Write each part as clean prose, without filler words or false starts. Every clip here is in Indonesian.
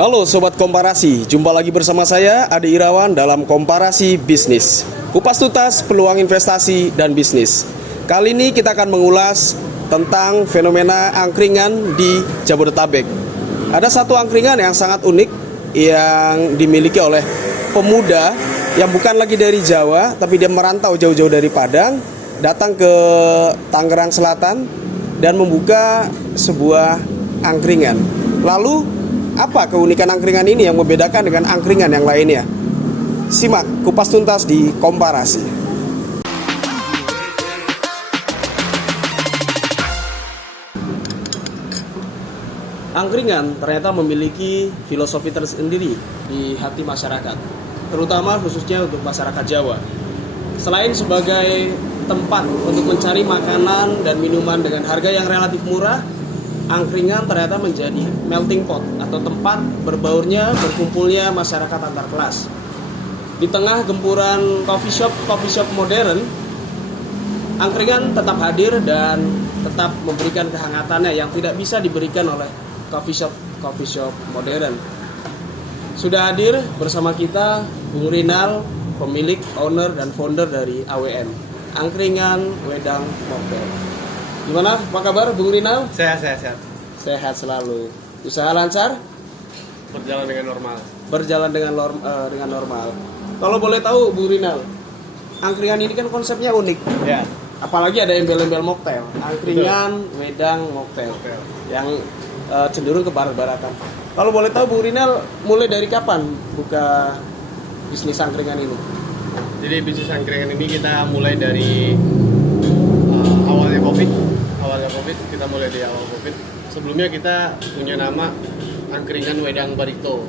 Halo Sobat Komparasi, jumpa lagi bersama saya Ade Irawan dalam Komparasi Bisnis. Kupas tuntas peluang investasi dan bisnis. Kali ini kita akan mengulas tentang fenomena angkringan di Jabodetabek. Ada satu angkringan yang sangat unik yang dimiliki oleh pemuda yang bukan lagi dari Jawa, tapi dia merantau jauh-jauh dari Padang, datang ke Tangerang Selatan dan membuka sebuah angkringan. Lalu apa keunikan angkringan ini yang membedakan dengan angkringan yang lainnya? Simak kupas tuntas di Komparasi. Angkringan ternyata memiliki filosofi tersendiri di hati masyarakat, terutama khususnya untuk masyarakat Jawa. Selain sebagai tempat untuk mencari makanan dan minuman dengan harga yang relatif murah, angkringan ternyata menjadi melting pot atau tempat berbaurnya, berkumpulnya masyarakat antar kelas. Di tengah gempuran coffee shop modern, angkringan tetap hadir dan tetap memberikan kehangatannya yang tidak bisa diberikan oleh coffee shop modern. Sudah hadir bersama kita Bung Rinal, pemilik, owner dan founder dari AWM, Angkringan Wedang Mocktail. Gimana? Apa kabar Bung Rinal? Sehat. Sehat selalu. Usaha lancar? Berjalan dengan normal. Berjalan dengan normal. Kalau boleh tahu Bung Rinal, angkringan ini kan konsepnya unik. Ya. Apalagi ada embel-embel mocktail. Angkringan Wedang Mocktail. Yang cenderung ke barat-baratan. Kalau boleh tahu Bung Rinal, mulai dari kapan buka bisnis angkringan ini? Jadi bisnis angkringan ini kita mulai dari awalnya COVID. Kita mulai dari awal COVID. Sebelumnya kita punya nama Angkringan Wedang Barito.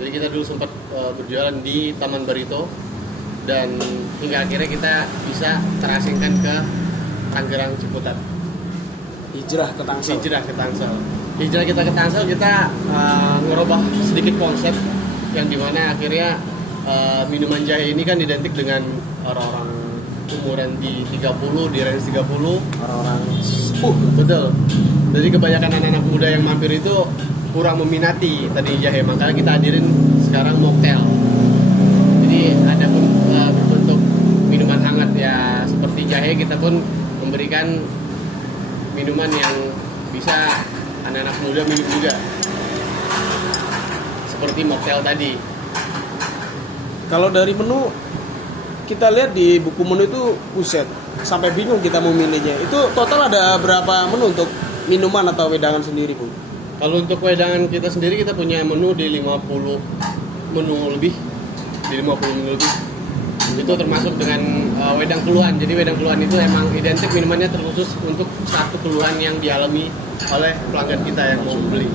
Jadi kita dulu sempat berjualan di Taman Barito dan hingga akhirnya kita bisa terasingkan ke Tangerang Ciputat. Hijrah ke Tangsel. Hijrah kita ke Tangsel, kita ngerubah sedikit konsep yang dimana akhirnya minuman jahe ini kan identik dengan orang-orang umuran di 30, di range 30, orang-orang sepuh. Betul. Jadi kebanyakan anak-anak muda yang mampir itu kurang meminati tadi jahe, makanya kita hadirin sekarang mocktail. Jadi ada berbentuk minuman hangat ya seperti jahe, kita pun memberikan minuman yang bisa anak-anak muda minum juga. Seperti mocktail tadi. Kalau dari menu, kita lihat di buku menu itu buset, sampai bingung kita mau milihnya. Itu total ada berapa menu untuk minuman atau wedangan sendiri, Bu? Kalau untuk wedangan kita sendiri, kita punya menu di 50 menu lebih. Itu termasuk dengan wedang keluhan. Jadi wedang keluhan itu emang identik minumannya terkhusus untuk satu keluhan yang dialami oleh pelanggan kita yang mau beli.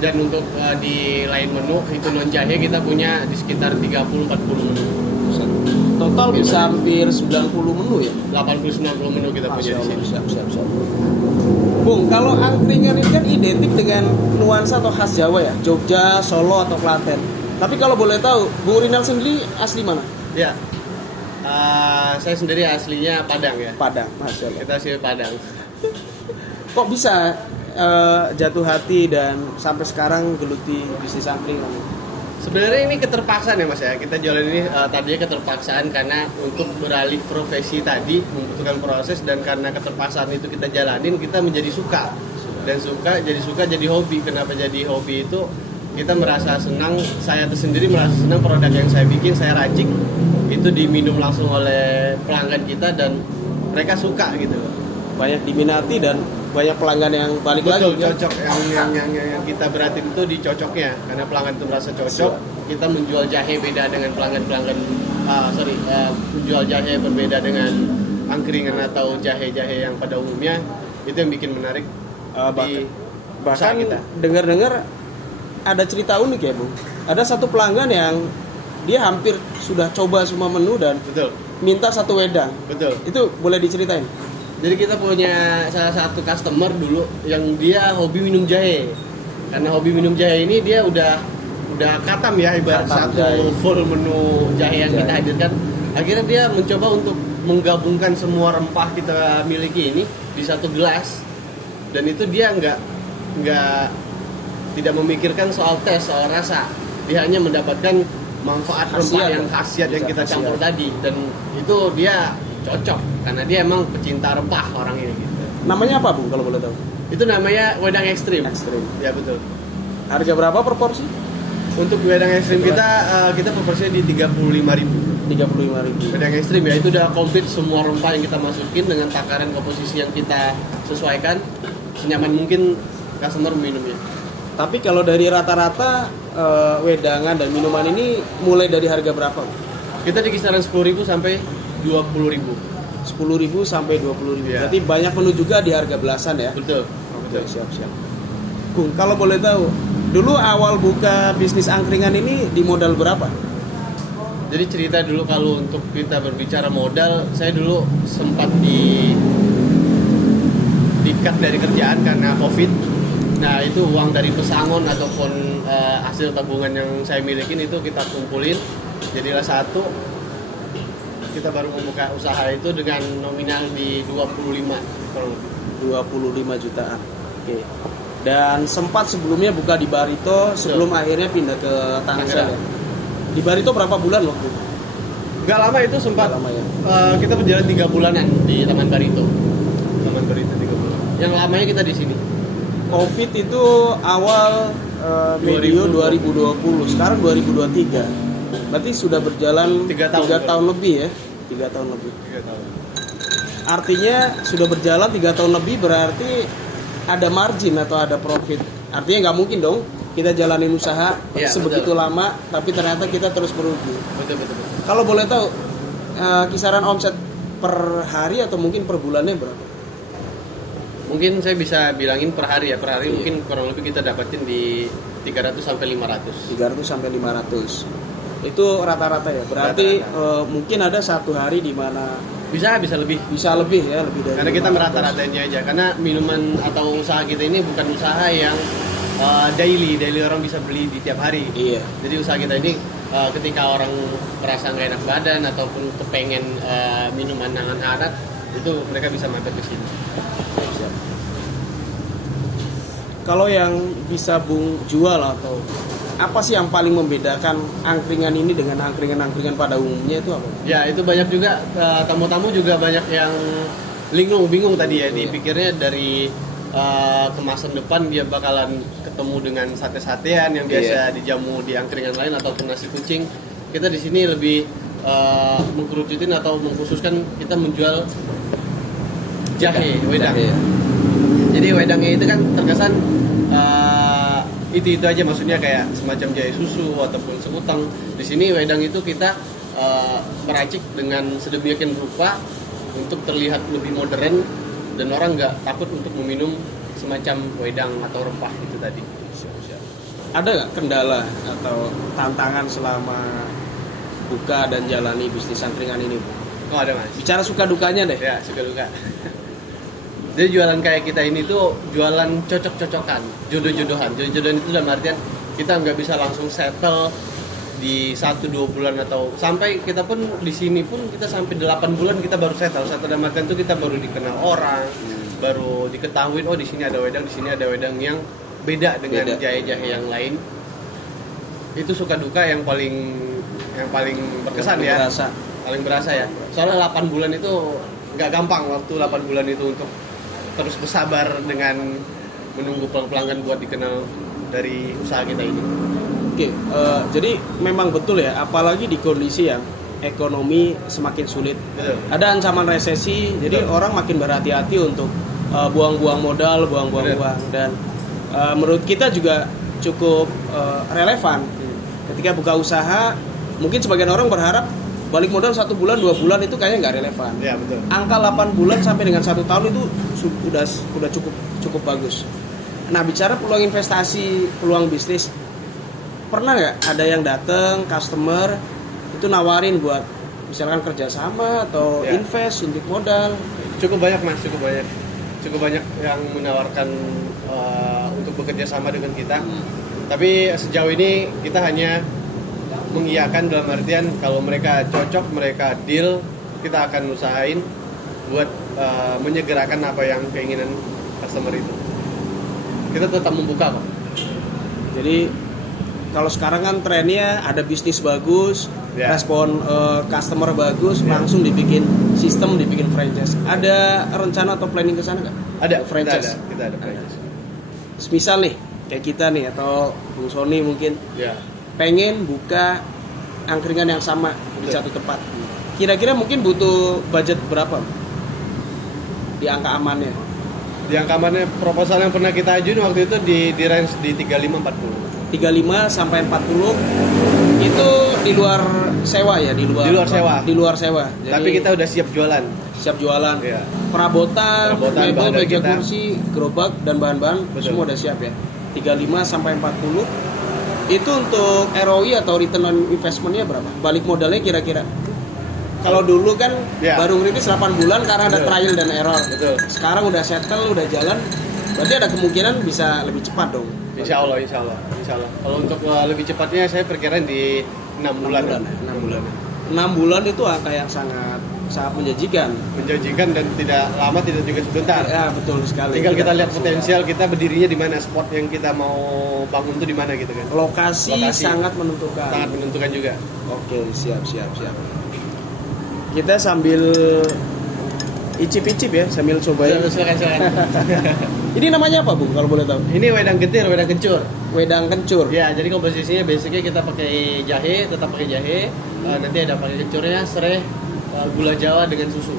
Dan untuk di lain menu itu non jahe, kita punya di sekitar 30-40 menu. Total bisa hampir 90 menu ya? 80-90 menu kita punya di sini. Siap. Bung, kalau angkringan ini kan identik dengan nuansa atau khas Jawa ya, Jogja, Solo atau Klaten. Tapi kalau boleh tahu, Bung Rinal sendiri asli mana? Ya, saya sendiri aslinya Padang ya. Padang, Masya Allah. Kita asli Padang. Kok bisa jatuh hati dan sampai sekarang geluti bisnis angkringan? Sebenarnya ini keterpaksaan ya Mas ya. Kita jualan ini tadinya keterpaksaan karena untuk beralih profesi tadi membutuhkan proses, dan karena keterpaksaan itu kita jalanin, kita menjadi suka. Dan suka jadi hobi. Kenapa jadi hobi itu? Kita merasa senang, saya sendiri merasa senang produk yang saya bikin, saya racik itu diminum langsung oleh pelanggan kita dan mereka suka gitu. Banyak diminati dan banyak pelanggan yang balik Betul, lagi. cocok. Yang kita beratin itu di cocoknya, karena pelanggan itu merasa cocok. Kita menjual jahe beda dengan menjual jahe berbeda dengan angkringan atau jahe-jahe yang pada umumnya. Itu yang bikin menarik. Bahkan kita dengar-dengar ada cerita unik ya, Bung. Ada satu pelanggan yang dia hampir sudah coba semua menu dan betul minta satu wedang. Betul. Itu boleh diceritain? Jadi kita punya salah satu customer dulu yang dia hobi minum jahe. Karena hobi minum jahe ini dia udah katam ya, ibarat satu jahe. Full menu jahe yang kita hadirkan. Akhirnya dia mencoba untuk menggabungkan semua rempah kita miliki ini di satu gelas, dan itu dia nggak tidak memikirkan soal tes, soal rasa. Dia hanya mendapatkan manfaat rempah yang khasiat yang kita campur tadi, dan itu dia cocok karena dia emang pecinta rempah orang ini gitu. Namanya apa, Bung, kalau boleh tahu? Itu namanya wedang ekstrim. Ekstrim. Ya betul. Harga berapa per porsi? Untuk wedang ekstrim kita proporsinya di 35.000. 35.000. Wedang ekstrim ya, itu udah komplit semua rempah yang kita masukin dengan takaran komposisi yang kita sesuaikan, senyaman mungkin customer minumnya. Tapi kalau dari rata-rata wedangan dan minuman ini mulai dari harga berapa? Kita di kisaran 10.000 sampai 20.000. 10.000 sampai 20.000. Ya. Berarti banyak menu juga di harga belasan ya? Betul. Oke, siap-siap. Bung, kalau boleh tahu, dulu awal buka bisnis angkringan ini di modal berapa? Jadi cerita dulu kalau untuk kita berbicara modal, saya dulu sempat di-cut dari kerjaan karena COVID. Nah, itu uang dari pesangon ataupun hasil tabungan yang saya milikin itu kita kumpulin, jadilah satu. Kita baru membuka usaha itu dengan nominal di 25 kurang lebih. 25 jutaan. Oke. Dan sempat sebelumnya buka di Barito sebelum akhirnya pindah ke Tangsel. Ya? Di Barito berapa bulan waktu itu? Gak lama itu sempat. Gak lama ya. Kita berjalan 3 bulanan di Taman Barito. Taman Barito 3 bulan. Yang lamanya kita di sini. COVID itu awal medio 2020, sekarang 2023. Berarti sudah berjalan 3 tahun lebih ya? 3 tahun lebih. 3 tahun. Artinya sudah berjalan 3 tahun lebih, berarti ada margin atau ada profit. Artinya nggak mungkin dong kita jalanin usaha sebegitu lama, tapi ternyata kita terus merugi. Betul. Kalau boleh tahu, kisaran omset per hari atau mungkin per bulannya berapa? Mungkin saya bisa bilangin per hari ya. Per hari Iya. mungkin kurang lebih kita dapatin di 300 sampai 500. 300 sampai 500. Itu rata-rata ya. Berarti mungkin ada satu hari di mana Bisa lebih. bisa lebih ya, lebih dari. Karena kita 500. merata-ratainnya aja. Karena minuman atau usaha kita ini bukan usaha yang daily orang bisa beli di tiap hari. Iya. Jadi usaha kita ini ketika orang merasa nggak enak badan ataupun kepengen minuman hangat, itu mereka bisa mampir ke sini. Siap. Kalau yang bisa Bung jual atau apa sih yang paling membedakan angkringan ini dengan angkringan-angkringan pada umumnya itu apa? Ya, itu banyak juga tamu-tamu juga banyak yang bingung tadi ya. Dipikirnya dari kemasan depan dia bakalan ketemu dengan sate-satean yang biasa dijamu di angkringan lain ataupun nasi kucing. Kita di sini lebih mengkerucutin atau mengkhususkan kita menjual jahe, wedang. Jahe. Jadi wedangnya itu kan terkesan itu aja, maksudnya kayak semacam jahe susu ataupun sekutang. Di sini wedang itu kita meracik dengan sedemikian rupa untuk terlihat lebih modern dan orang nggak takut untuk meminum semacam wedang atau rempah itu tadi. Ada nggak kendala atau tantangan selama buka dan jalani bisnis angkringan ini, Bu? Oh, ada Mas. Bicara suka dukanya deh. Ya, suka duka. Jadi jualan kayak kita ini tuh jualan cocok-cocokan, jodoh-jodohan. Jodoh-jodohan itu dalam artian kita nggak bisa langsung settle di 1-2 bulan atau sampai kita pun di sini pun kita sampai 8 bulan kita baru settle. Satu dalam artian itu kita baru dikenal orang, baru diketahui oh di sini ada wedang, di sini ada wedang yang beda dengan jahe-jahe yang lain. Itu suka duka yang paling berkesan ya. Paling berasa ya. Soalnya 8 bulan itu nggak gampang, waktu 8 bulan itu untuk terus bersabar dengan menunggu pelanggan buat dikenal dari usaha kita ini. Oke, jadi memang betul ya, apalagi di kondisi yang ekonomi semakin sulit. Betul. Ada ancaman resesi, jadi orang makin berhati-hati untuk buang-buang modal, buang-buang uang. Dan menurut kita juga cukup relevan. Ketika buka usaha, mungkin sebagian orang berharap balik modal 1 bulan, 2 bulan itu kayaknya nggak relevan. Ya, betul. Angka 8 bulan sampai dengan 1 tahun itu udah cukup bagus. Nah, bicara peluang investasi, peluang bisnis, pernah nggak ada yang datang customer itu nawarin buat misalkan kerjasama atau invest untuk modal? Cukup banyak Mas, cukup banyak yang menawarkan untuk bekerja sama dengan kita. Tapi sejauh ini kita hanya mengiyakan dalam artian kalau mereka cocok, mereka deal, kita akan usahain buat menyegerakan apa yang keinginan customer itu. Kita tetap membuka kok. Jadi kalau sekarang kan trennya ada bisnis bagus, Ya. respon customer bagus, langsung dibikin sistem, dibikin franchise. Ada rencana atau planning ke sana nggak? Ada Franchise. Kita ada franchise. Misal nih, kayak kita nih atau Bung Sony mungkin Ya. pengen buka angkringan yang sama di Betul. satu tempat. Kira-kira mungkin butuh budget berapa di angka amannya? Di angkamannya proposal yang pernah kita ajuin waktu itu di range di 35-40. 35 sampai 40 itu di luar sewa ya, di luar sewa. Di luar sewa. Jadi Tapi kita udah siap jualan. siap jualan. Iya. Perabotan, Perabotan, mebel, bahan dari meja kita. kursi, gerobak dan bahan-bahan Betul. semua udah siap ya. 35 sampai 40. Itu untuk ROI atau return on investment-nya berapa? Balik modalnya kira-kira. Kalau dulu kan Ya. baru ngerintis 8 bulan karena ada Betul. trial dan error. Betul. Sekarang udah settle, udah jalan. Berarti ada kemungkinan bisa lebih cepat dong. Insya Allah. Kalau untuk lebih cepatnya saya perkirain di 6 bulan. 6 bulan. 6 bulan itu angka yang sangat menjanjikan. Menjanjikan dan tidak lama, tidak juga sebentar. Ya, betul sekali. Tinggal kita lihat potensial kita berdirinya di mana, spot yang kita mau bangun itu di mana gitu kan. Lokasi sangat menentukan. Sangat menentukan juga. Oke, siap. Kita sambil icip-icip ya, sambil cobain. Silakan. Ini namanya apa, Bung, kalau boleh tahu? Ini wedang getir, wedang kencur. Wedang kencur. Ya, jadi komposisinya basicnya kita pakai jahe, tetap pakai jahe. Nanti ada pakai kencurnya, serai, gula Jawa dengan susu.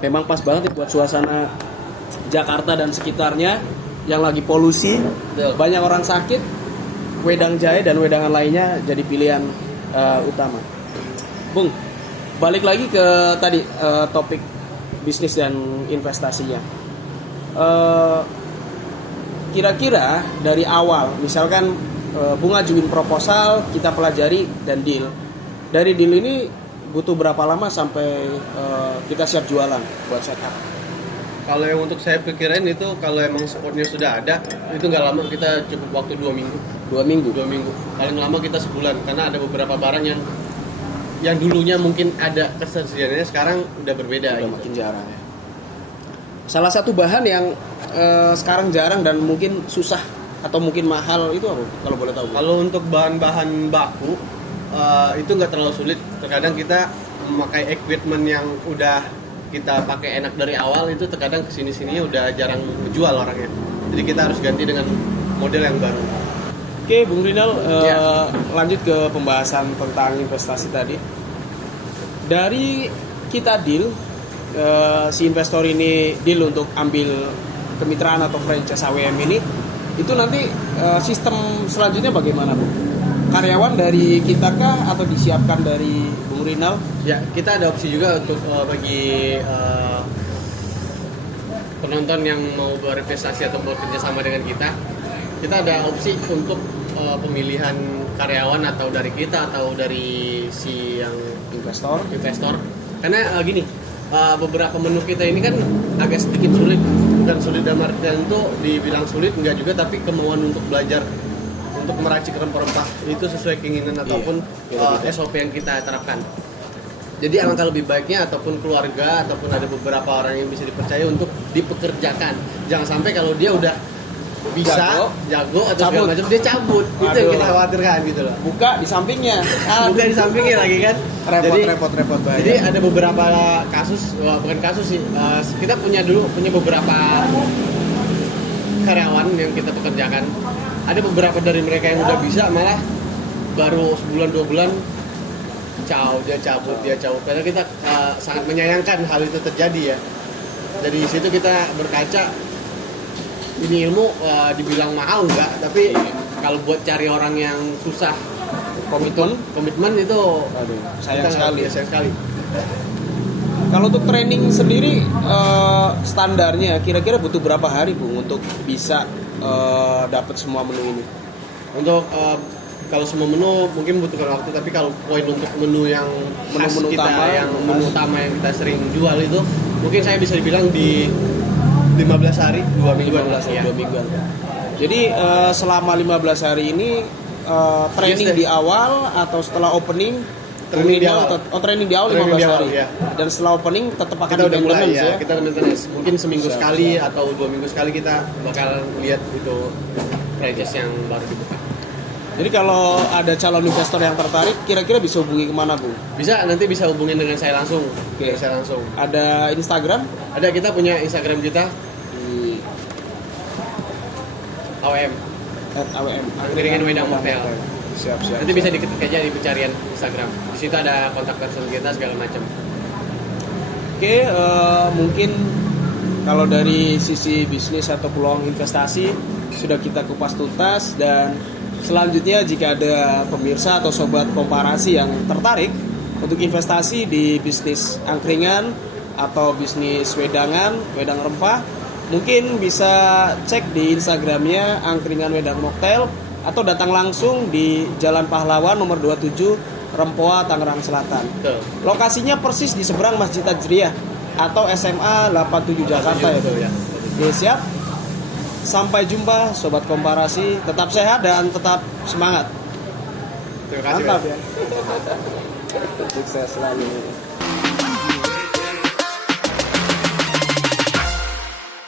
Memang pas banget ya buat suasana Jakarta dan sekitarnya yang lagi polusi, Betul. banyak orang sakit. Wedang jahe dan wedangan lainnya jadi pilihan utama. Bung, balik lagi ke tadi topik bisnis dan investasinya. Kira-kira dari awal, misalkan Bung ajuin proposal, kita pelajari dan deal. Dari deal ini butuh berapa lama sampai kita siap jualan buat setup? Kalau yang untuk saya pikirin itu kalau emang spotnya sudah ada, itu nggak lama, kita cukup waktu 2 minggu. 2 minggu. 2 minggu. Paling lama kita sebulan karena ada beberapa barang yang dulunya mungkin ada ketersediaannya sekarang udah berbeda. Udah gitu. makin jarang ya. Salah satu bahan yang sekarang jarang dan mungkin susah atau mungkin mahal itu apa? Kalau boleh tahu. Kalau untuk bahan-bahan baku itu nggak terlalu sulit. Terkadang kita memakai equipment yang udah kita pakai enak dari awal, itu terkadang kesini-sininya udah jarang menjual orangnya. Jadi kita harus ganti dengan model yang baru. Oke, Bung Rinal, Ya. lanjut ke pembahasan tentang investasi tadi. Dari kita deal, si investor ini deal untuk ambil kemitraan atau franchise AWM ini, itu nanti sistem selanjutnya bagaimana, Bu? Karyawan dari kita kah atau disiapkan dari Bung Rinal? Ya, kita ada opsi juga untuk bagi penonton yang mau berinvestasi atau bekerja sama dengan kita. Kita ada opsi untuk pemilihan karyawan atau dari kita atau dari si yang Investor. Karena gini, beberapa menu kita ini kan agak sedikit sulit. Bukan sulit dalam artian itu dibilang sulit enggak juga, tapi kemauan untuk belajar untuk meracik rempah-rempah itu sesuai keinginan ataupun SOP yang kita terapkan. Jadi alangkah lebih baiknya ataupun keluarga ataupun ada beberapa orang yang bisa dipercaya untuk dipekerjakan. Jangan sampai kalau dia udah bisa jago atau segala Cabut. macam dia cabut. Itu yang Aduh. kita khawatirkan gitu loh. Buka di sampingnya. Bukan di sampingnya lagi kan. Repot banget. Jadi ada beberapa kasus, bukan kasus sih, kita punya beberapa karyawan yang kita pekerjakan. Ada beberapa dari mereka yang udah bisa, malah baru sebulan 2 bulan dia cabut. Karena kita sangat menyayangkan hal itu terjadi ya. Dari situ kita berkaca, ini ilmu dibilang mahal enggak, tapi kalau buat cari orang yang susah komitmen itu Sayang sekali. sayang sekali. Kalau untuk training sendiri standarnya kira-kira butuh berapa hari, Bung, untuk bisa dapat semua menu ini? Untuk kalau semua menu mungkin butuhkan waktu, tapi kalau poin untuk menu yang khas Menu-menu kita, utama, yang menu utama yang kita sering jual itu, mungkin saya bisa dibilang di 15 hari, 2 mingguan lah ya. 2 mingguan. Jadi selama 15 hari ini training Yes, di awal atau setelah opening Training di awal. Training di awal Training 15 di awal, hari. ya. Dan setelah opening tetap akan Kita udah mulai maintenance ya, kita maintenance. Mungkin seminggu Siap, sekali siap. atau 2 minggu sekali kita bakal lihat itu franchise yang baru dibuka. Jadi kalau ada calon investor yang tertarik, kira-kira bisa hubungi kemana, Bu? Nanti bisa hubungin dengan saya langsung. Oke. Saya langsung. Ada Instagram? Ada, kita punya Instagram kita Di AWM. @awm. Angkringan Wedang Motel. Siap. Nanti bisa diketik aja di pencarian Instagram. Di situ ada kontak person kita segala macam. Oke, mungkin kalau dari sisi bisnis atau peluang investasi sudah kita kupas tuntas, dan selanjutnya jika ada pemirsa atau sobat komparasi yang tertarik untuk investasi di bisnis angkringan atau bisnis wedang rempah, mungkin bisa cek di Instagramnya Angkringan Wedang Mocktail atau datang langsung di Jalan Pahlawan nomor 27 Rempoa, Tangerang Selatan. Betul. Lokasinya persis di seberang Masjid Tajriyah atau SMA 87 Jakarta ya. Betul, ya. Oke, siap. Sampai jumpa sobat komparasi, tetap sehat dan tetap semangat. Terima kasih. Mantap Mas. ya. Sukses selalu.